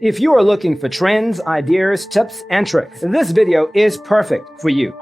If you are looking for trends, ideas, tips, and tricks, this video is perfect for you.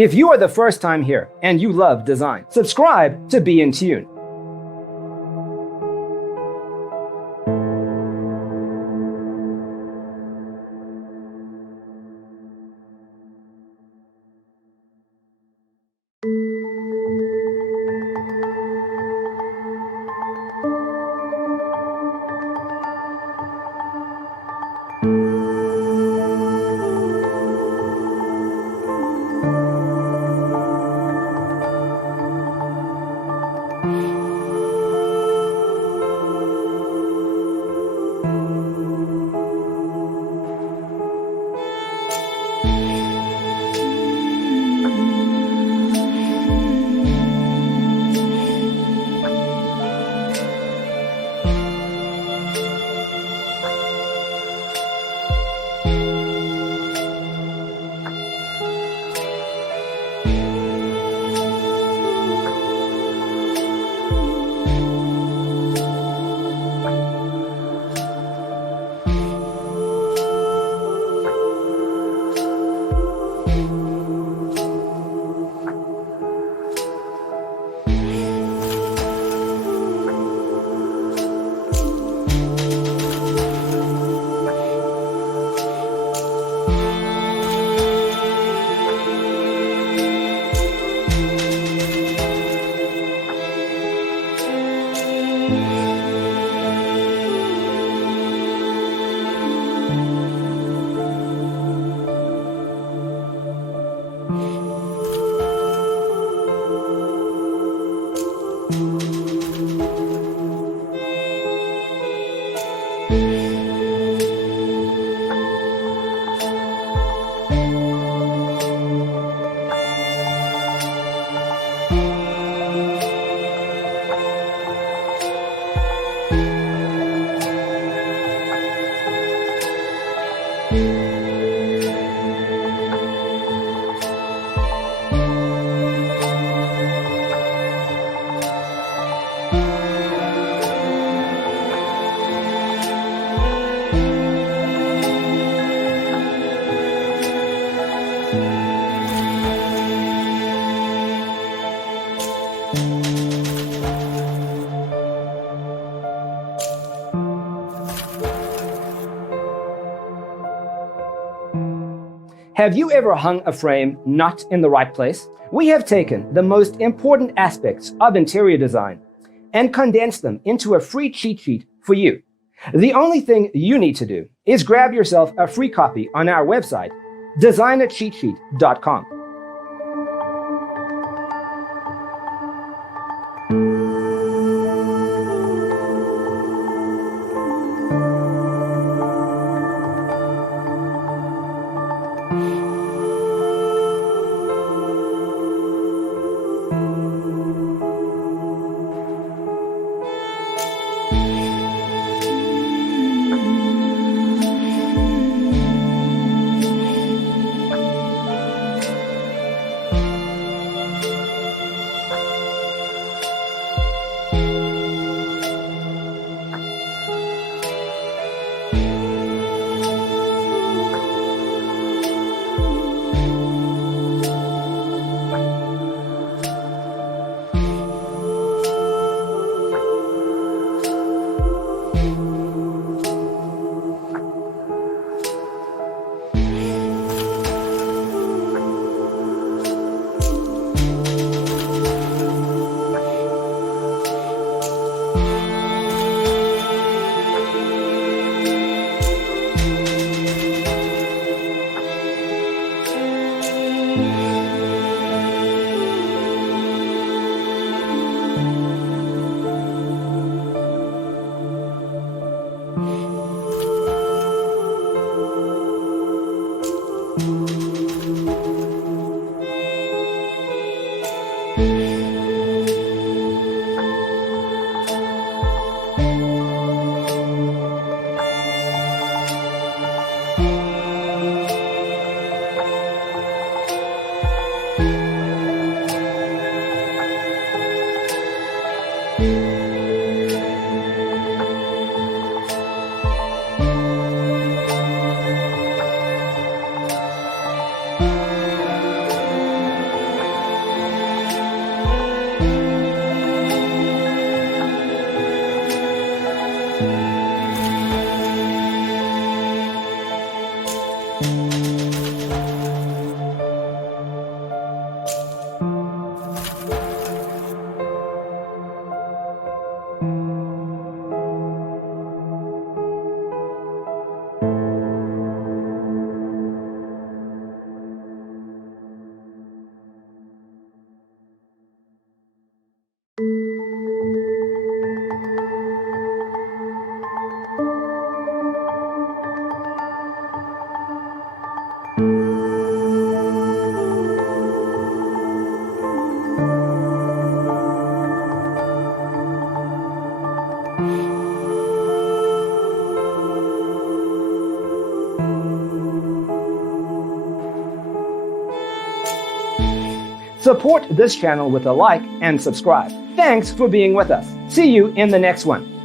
If you are the first time here and you love design, subscribe to be in tune. Have you ever hung a frame not in the right place? We have taken the most important aspects of interior design and condensed them into a free cheat sheet for you. The only thing you need to do is grab yourself a free copy on our website, designercheatsheet.com. Support this channel with a like and subscribe. Thanks for being with us. See you in the next one.